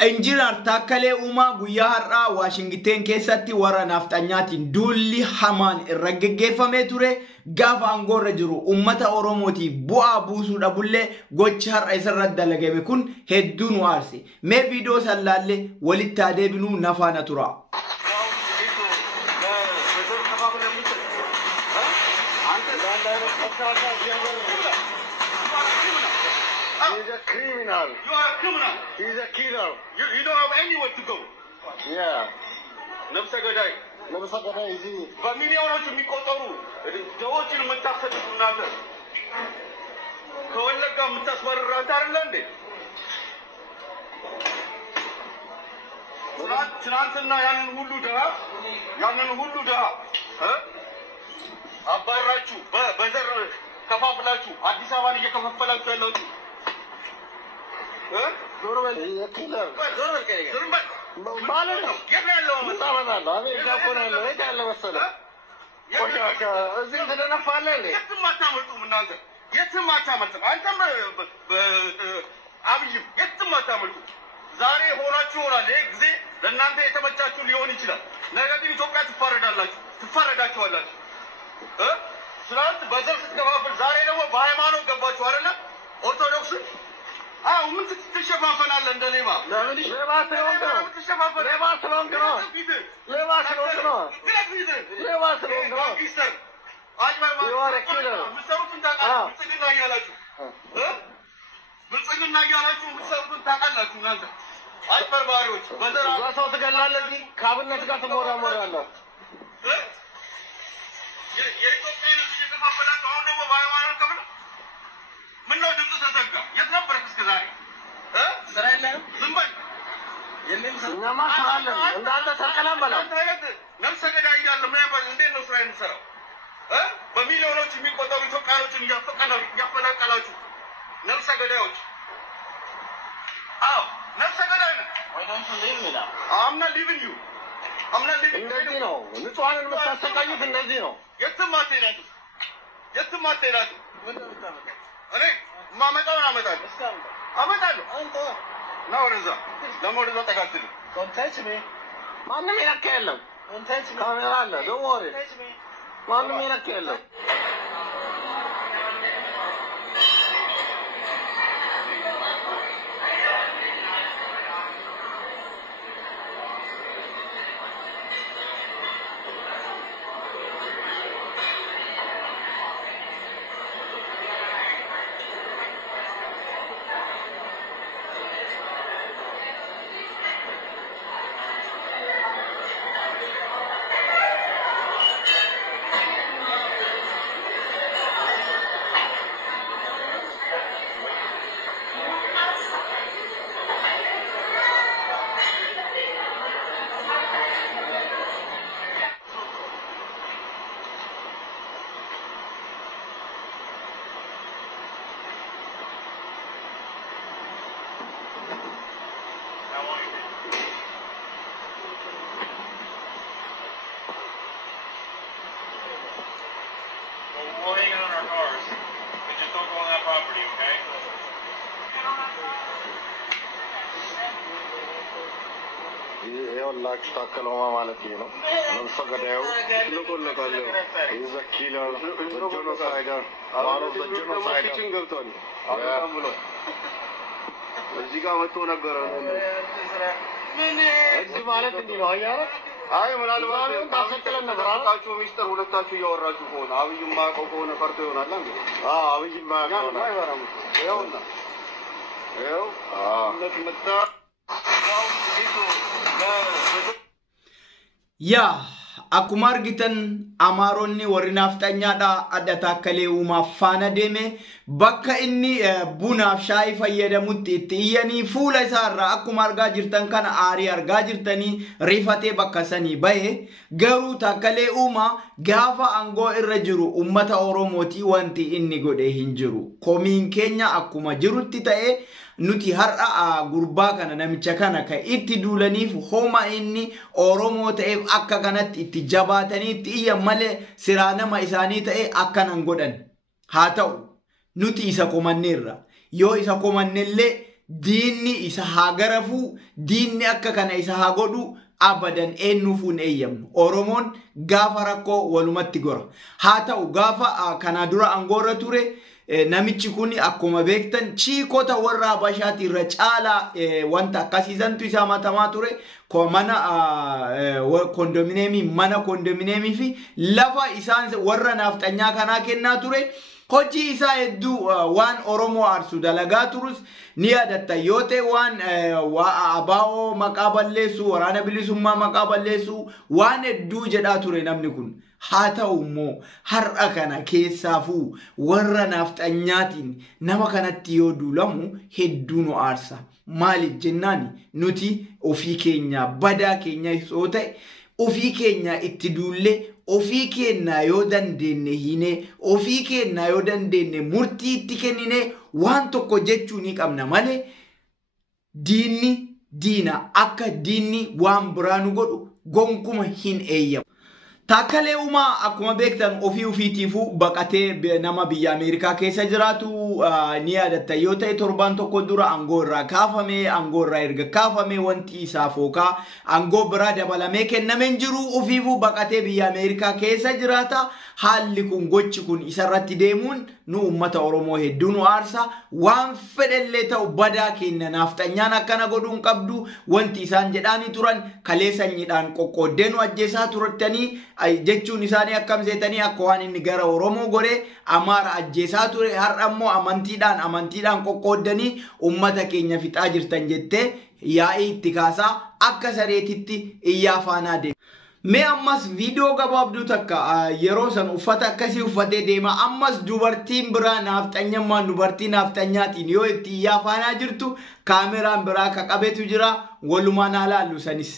Engineer Takkale Uumaa guyyaa har'aa Waashingten keessatti warra nafxanyaatiin duulli hamaan irra geggeeffamee ture gaafa aangoorra jiru uummata Oromootiif bu'aa buusuudha bullee gochi har'a isarratti dalagame kun hedduu nu aarse. Mee viidiyoo sallaallee walitti adeebinuu nafaana tura. He's a criminal. You are a criminal. He's a killer. You don't have anywhere to go. Yeah. Namsagadai. Namsagada is he? በሚሊዮኖች የሚቆጠሩ ሰዎችን የምታሰድዱ እናንተ ከወለጋ የምታስባረር አንተ አይደለ እንዴ? ትናንትና ያንን ሁሉ ድሃ አባራችሁ በዘር ከፋፍላችሁ አዲስ አበባን እየከፋፈላችሁ ያላችሁ Normal. He's a killer. ዞርበል ከኔ ዞርበል ማለት ነው የት ነው ያለው መጣመናለሁ አሜሪካ እኮ ነው ያለው የት ያለ መሰለህ ቆሻሻ እዚህ ተደነፋለህ እንዴ የትም አታመልጡም እናንተ የትም አታመልጡም አንተም አብይም የትም አታመልጡም ዛሬ ሆናችሁ ይሆናል ይሄ ጊዜ ለእናንተ የተመቻችሁ ሊሆን ይችላል ነገ ግን ኢትዮጵያ ትፋረዳችኋላችሁ ትናንት በዘር ስትከፋፍል ዛሬ ደግሞ በሃይማኖት ገባችሁ አይደለ ኦርቶዶክስ ምን ትሸፋፈናለህ እንደ ሌባ ሌባ ስለሆንክ ነው ጋንግስተር ብልጽግና እያላችሁ የምትሰሩትን ታውቃላችሁ እናንተ አጭበርባሪዎች በዘር እዛ ሰው ትገላለህ እዚህ ከአብነት ጋር ትሞራሞራለህ የኢትዮጵያ ሕዝብ እየከፋፈላችሁ አሁን ደግሞ በሃይማኖት ከፍለ ምነው ድምፅ ተዘጋ የት ነበርክ እስከ ዛሬ ስራ የለህም ዝም በል እኛማ ስራ አለን እንዳንተ ሰርቀናል በላ ነፍሰ ገዳይ እያለ ምን ያባል እንዴት ነው ስራ የምትሰራው በሚሊዮኖች የሚቆጠሩ ኢትዮጵያኖችን እያፈናቀላችሁ ነፍሰ ገዳዮች ነፍሰ ገዳይ ነህ I'm not leaving you እንደዚህ ነው ንጹሃንን የምታሰቃዩት እንደዚህ ነው የትም አትሄዳችሁ እኔ ማመጣውን አመጣለሁ ና ወደዛ ለሞደዛ ጠቃትል ማንም ይነካ የለም ካሜራ አለ don't worry ማንም ይነካ የለም We'll hang it on our cars. But just don't go on that property, okay? ይኸውላችሁ ታከለውማ ማለት ይሄ ነው ነፍሰ ገዳዩ ልቆለታለሁ he's a killer genocider genocider ገብቷል አሁን ብሎ እዚህ ጋር መጥቶ ነበር ህግ ማለት እንዲህ ነው አያረ አይ ምናልባት ታሰጥለን ነበር አጣችሁ ሚስጥር ሁለታችሁ እያወራችሁ ከሆነ አብይማ ማቀው ከሆነ ፈርቶ ይሆናል እንዴ አብይማ ማቀው ይኸውና ለትመጣ yaa akkuma argitan amaaronni warri nafxanyaadha adda Taakkalee Uumaa faana deeme bakka inni bunaaf shaayii fayyadamutti itti iyyanii fuula isaarraa akkuma argaa jirtan kana aarii argaa jirtanii rifatee bakka sanii bahe garuu Taakkalee Uumaa gaafa aangoo irra jiru ummata Oromootii wanti inni godhe hin jiru komiin keenya akkuma jirutti ta'e nuti har'a gurbaa kana namicha kana ka itti duulaniif homa inni Oromoo ta'eef akka kanatti itti jabaatanii itti iyya malee siraa nama isaanii ta'e akkanan godhan haa ta'u nuti isa komanneerra yoo isa komannellee diinni isa haa garafu, diinni akka kana isa haa godhu abadan eenyuufuu hin eeyyamnu. Oromoon gaafa rakkoo walumatti gora. Haa ta'u gaafa kana dura aangoorra ture namichi kun akkuma beektan chiikota warra Habashaati irra caalaa wanta akkasiisantu isaa matamaa ture. Mana kondominiyeemii fi lafa isaan warra naftanyaa kanaa kennaa ture. Hojii isaa hedduu waan Oromoo aarsu dalagaa turus ni yaadatta yoo ta'e waan abaa'oo maqaa balleessu, waraana bilisummaa maqaa balleessu waan hedduu jedhaa ture namni kun. Haa ta'u immoo har'a kana keessaafuu warra nafxanyaatiin nama kanatti yoo duulamu hedduu nu aarsa. Maaliif jennaan nuti ofii keenya badaa keenya yoo ta'e ofii keenya itti duullee ofii keenya yoo dandeenye hine ofii keenya yoo dandeenye murtii itti kennine waan tokko jechuu ni qabna malee diinni diina akka diinni waan biraanu godhu gonkuma hin eeyyamu. Taakkalee Uumaa akkuma beektan ofiitiifuu baqatee nama biyya Ameerikaa keessa jiraatu ni yaadatta yoo ta'e torban tokko dura aangoo irraa kaafame, aangoo irraa erga kaafame wanti isaa fookaa aangoo biraa dabalamee kennameen jiru ofiifuu baqatee biyya Ameerikaa keessa jiraata. Haalli kun gochi kun isarratti deemuun nu ummata Oromoo hedduu nu aarsa. Waan fedhellee ta'u badaa keenya nafxanyaan akkana godhuun qabdu wanti isaan jedhaanii turan kalee sanyiidhaan qoqqooddee nu ajjeesaa turtanii jechuun isaanii akkam seetanii akka waan inni gara Oromoo goree Amaara ajjeesaa ture har'a immoo amantiidhaan qoqqooddanii ummata keenya fixaa jirtan jettee yaa'ii itti kaasaa akka sareetitti iyyaa faanaa deema. Mee ammas viidiyoo gabaabduu takka yeroo san uffata akkasii uffatee deema ammas dubartiin biraa nafxanyummaan dubartii nafxanyaatiin yoo itti iyyaa faanaa jirtu kaameraan biraa ka qabetu jira walumaan haa laallu sanis.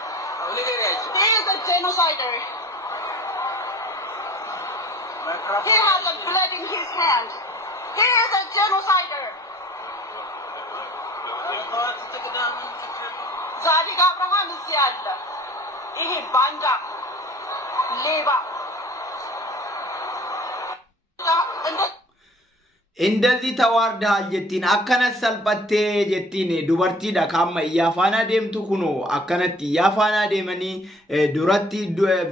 He is a genocider. He has a blood in his hand. He is a genocider. Zadig Abraham is yalla. He banda. Leba. Indazii tawaardaa jettiin akkana salphattee jettiin dubartiidha kaamma iyyaa faanaa deemtu kunoo akkanatti iyyaa faanaa deemanii duratti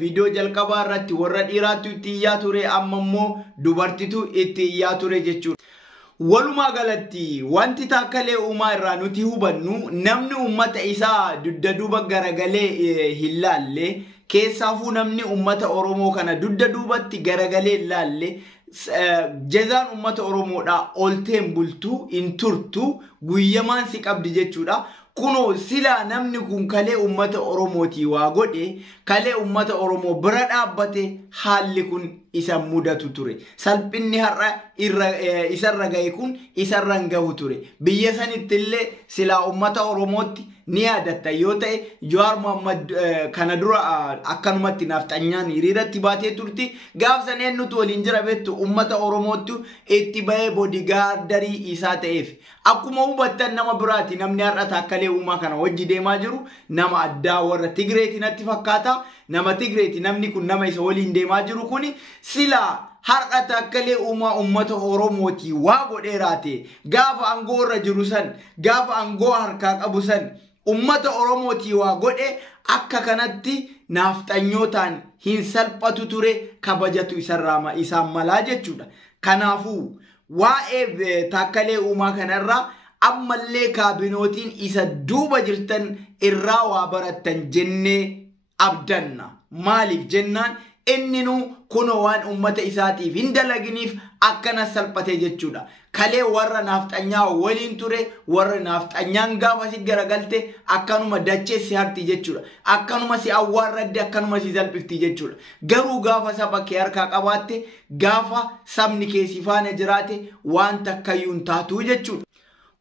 viidiyoo jalqabaa irratti warra dhiiraatu itti iyyaa ture amma immoo dubartitu itti iyyaa ture jechuudha. Walumaa galatti wanti Taakkalee Uumaa irraa nuti hubannu namni ummata isaa dudda duuba garagalee hin laalle keessaafuu namni ummata Oromoo kana dudda duubatti garagalee hin laalle jazaan ummata Oromoodha olteen bultuu in turtu guyyamaan si qabdi jechuudha. Kunoo sila namni kun kalee ummata Oromooti waa godhe kalee ummata Oromoo bira dhaabbate haalli kun isa mudatu ture. Salphinni har'a isarra gahe kun isarra gahu ture. Biyya sanittillee sila ummata Oromootti ni yaadatta yoo ta'e Jawaar Mohammad kana dura akkanumatti nafxanyaan hiriiratti baatee turti. Gaafsan eenyutu waliin jira beektu ummata Oromootti itti bahee boodigaardarii isaa ta'eef. Akkuma hubattan nama biraati namni har'a Taakkalee Uumaa kana wajji deemaa jiru nama addaa warra Tigreeti natti fakkaata. Nama Tigreeti namni kun nama isa waliin deemaa jiru kuni sila har'a Taakkalee Uumaa ummata Oromooti waa godheeraate gaafa aangoo irra jiru san gaafa aangoo harkaa qabu san ummata Oromooti waa godhe akka kanatti nafxanyootaan hin salphatu ture kabajatu isaan malaa jechuudha. Kanaafuu waa'ee Taakkalee Uumaa kanarraa ammallee kaabinootiin isa duuba jirtan irraa waa barattan jennee abdanna. Maaliif jennaan inninu kuno waan ummata isaatiif hin dalaginiif akkana salphate jechuudha. Kalee warra nafxanyaa waliin ture warra nafxanyaan gaafa si garagalte akkanuma dachee si harti jechuudha. Akkanuma si awwaarradde akkanuma si salphifti jechuudha. Garuu gaafa saba kee harkaa qabaatte gaafa sabni kee si faana jiraate waan takkayyuu hin taatu jechuudha.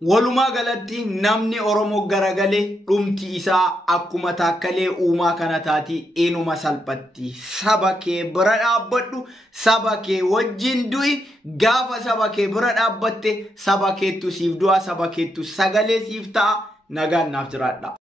Walumaa galatti namni Oromoo garagalee dhumti isaa akkuma taakkalee uumaa kana taati eenuma salphatti. Saba kee bira dhaabbadhu, saba kee wajjin du'i. Gaafa saba kee bira dhaabbatte saba keettu siif du'a, saba keettu sagalee siif ta'a. Nagaan naaf jiraadha.